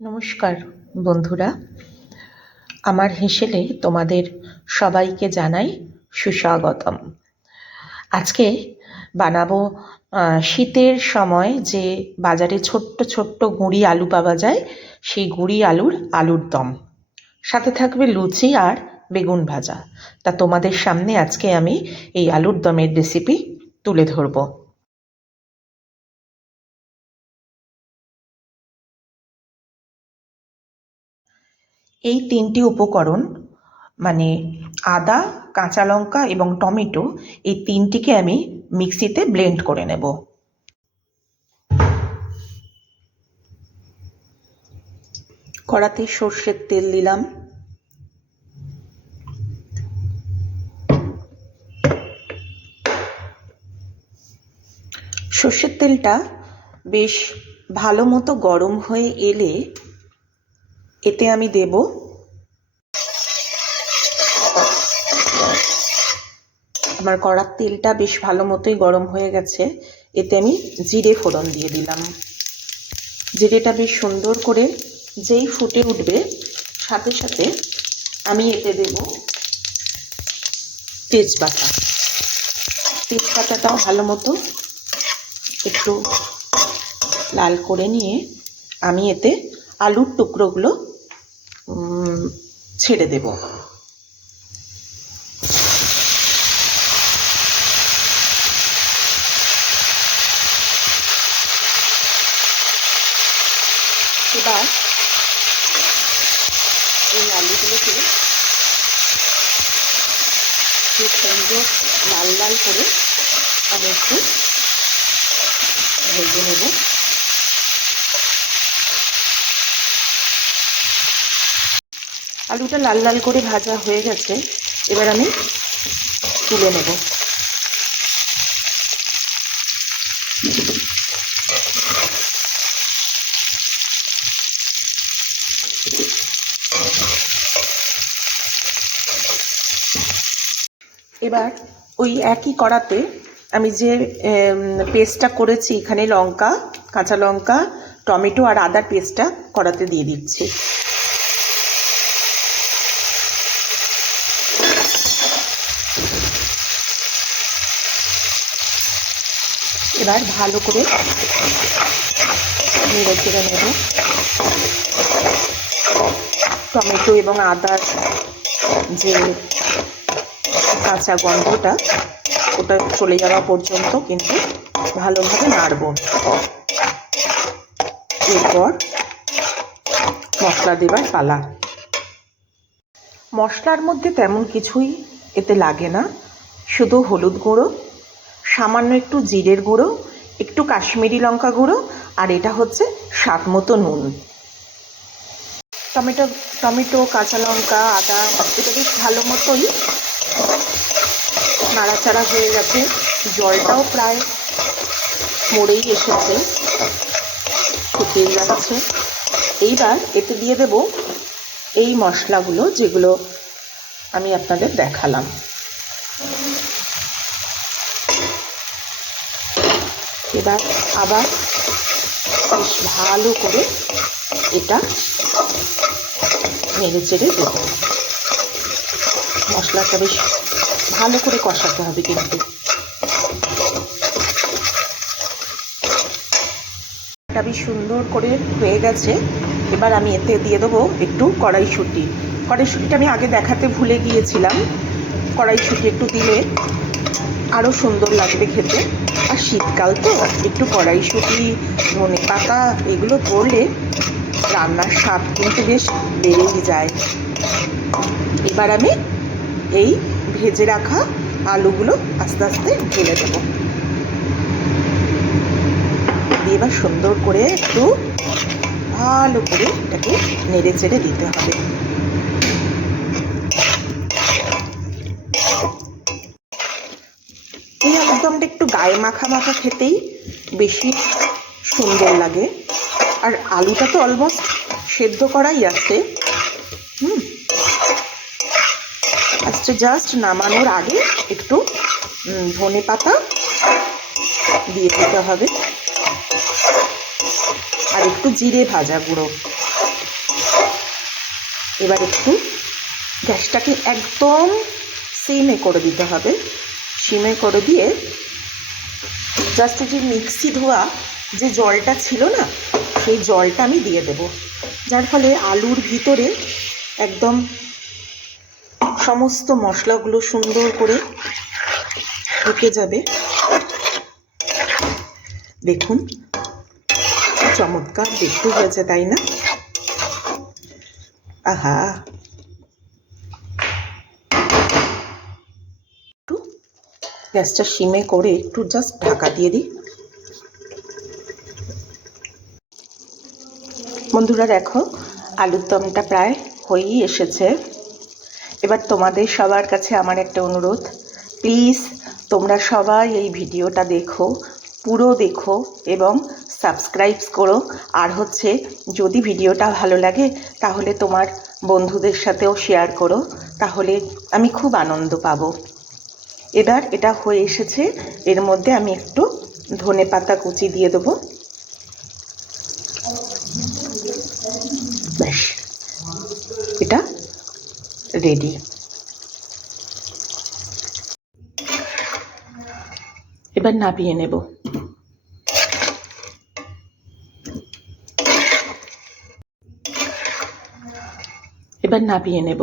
নমস্কার বন্ধুরা, আমার হেসেলে তোমাদের সবাইকে জানাই সুস্বাগতম। আজকে বানাবো শীতের সময় যে বাজারে ছোট্ট ছোট্ট গুঁড়ি আলু পাওয়া যায়, সেই গুঁড়ি আলুর দম। সাথে থাকবে লুচি আর বেগুন ভাজা। তা তোমাদের সামনে আজকে আমি এই আলুর দমের রেসিপি তুলে ধরবো। এই তিনটি উপকরণ মানে আদা, কাঁচা লঙ্কা এবং টমেটো, এই তিনটিকে আমি মিক্সিতে ব্লেন্ড করে নেব। কড়াতে সর্ষের তেল দিলাম। সর্ষের তেলটা বেশ ভালো মতো গরম হয়ে এলে এতে আমি দেব আমার কড়ার তেলটা বেশ ভালো মতোই গরম হয়ে গেছে। এতে আমি জিরে ফোড়ন দিয়ে দিলাম। জিরেটা বেশ সুন্দর করে যেই ফুটে উঠবে, সাথে সাথে আমি এতে দেব তেজপাতা। তেজপাতাটাও ভালো মতো একটু লাল করে নিয়ে আমি এতে আলুর টুকরোগুলো ছেড়ে দেব। এবার এই আলুগুলোকে খুব সুন্দর লাল লাল করে আমি একটু ভেজে নেব। আলুটা লাল লাল করে ভাজা হয়ে গেছে, এবার আমি তুলে নেব। এবার ওই একই কড়াতে আমি যে পেস্টটা করেছি, এখানে লঙ্কা, কাঁচা লঙ্কা, টমেটো আর আদার পেস্টটা কড়াতে দিয়ে দিচ্ছি। এবার ভালো করে নেড়ে চেড়ে নেব। টমেটো এবং আদার যে কাঁচা গন্ধটা, ওটা চলে যাওয়া পর্যন্ত কিন্তু ভালোভাবে নাড়ব। এরপর মশলা দেবার পালা। মশলার মধ্যে তেমন কিছুই এতে লাগে না, শুধু হলুদ গুঁড়ো, সামান্য একটু জিরের গুঁড়ো, একটু কাশ্মীরি লঙ্কা গুঁড়ো, আর এটা হচ্ছে স্বাদ মতো নুন। টমেটো, কাঁচা লঙ্কা, আদা, এটা বেশ ভালো মতোই নাড়াচাড়া হয়ে গেছে। জলটাও প্রায় মরেই এসেছে, শুকিয়ে যাচ্ছে। এইবার এতে দিয়ে দেব এই মশলাগুলো, যেগুলো আমি আপনাদের দেখালাম। এবার আবার বেশ ভালো করে এটা নেড়ে চেড়ে দেব। মশলাটা বেশ ভালো করে কষাতে হবে কিন্তু। এটা বেশ সুন্দর করে হয়ে গেছে। এবার আমি এতে দিয়ে দেবো একটু কড়াইশুঁটি। কড়াইশুঁটিটা আমি আগে দেখাতে ভুলে গিয়েছিলাম। কড়াইশুঁটি একটু দিলে আরও সুন্দর লাগবে খেতে। আর শীতকাল তো একটু কড়াইশুঁটি, ধনেপাতা এগুলো পড়লে রান্নার স্বাদ কিন্তু বেশ বেড়েই যায়। এবার আমি এই ভেজে রাখা আলুগুলো আস্তে আস্তে ঢেলে দেব। দিয়ে এবার সুন্দর করে একটু ভালো করে এটাকে নেড়ে চেড়ে দিতে হবে। এই আলুর দমটা একটু গায়ে মাখা মাখা খেতেই বেশি সুন্দর লাগে। আর আলুটা তো অলমোস্ট সেদ্ধ করাই আছে। আচ্ছা, জাস্ট নামানোর আগে একটু ধনেপাতা দিয়ে দিতে হবে, আর একটু জিরে ভাজা গুঁড়ো। এবার একটু গ্যাসটাকে একদম সিমে করে দিতে হবে। সিমে করে দিয়ে জাস্ট যে মিক্সি ধোয়া যে জলটা ছিল না, সেই জলটা আমি দিয়ে দেব, যার ফলে আলুর ভিতরে একদম সমস্ত মশলাগুলো সুন্দর করে ঢুকে যাবে। দেখুন চমৎকার দেখতে হয়েছে, তাই না? আহা, একটু গ্যাসটা সিমে করে একটু জাস্ট ঢাকা দিয়ে দিই। বন্ধুরা দেখো, আলুর দমটা প্রায় হয়েই এসেছে। এবার তোমাদের সবার কাছে আমার একটা অনুরোধ, প্লিজ তোমরা সবাই এই ভিডিওটা দেখো, পুরো দেখো এবং সাবস্ক্রাইব করো। আর হচ্ছে যদি ভিডিওটা ভালো লাগে তাহলে তোমার বন্ধুদের সাথেও শেয়ার করো, তাহলে আমি খুব আনন্দ পাবো। এবার এটা হয়ে এসেছে, এর মধ্যে আমি একটু ধনেপাতা কুচি দিয়ে দেবো। ব্যাস, এটা রেডি। এবার নামিয়ে নেব। এবার নামিয়ে নেব।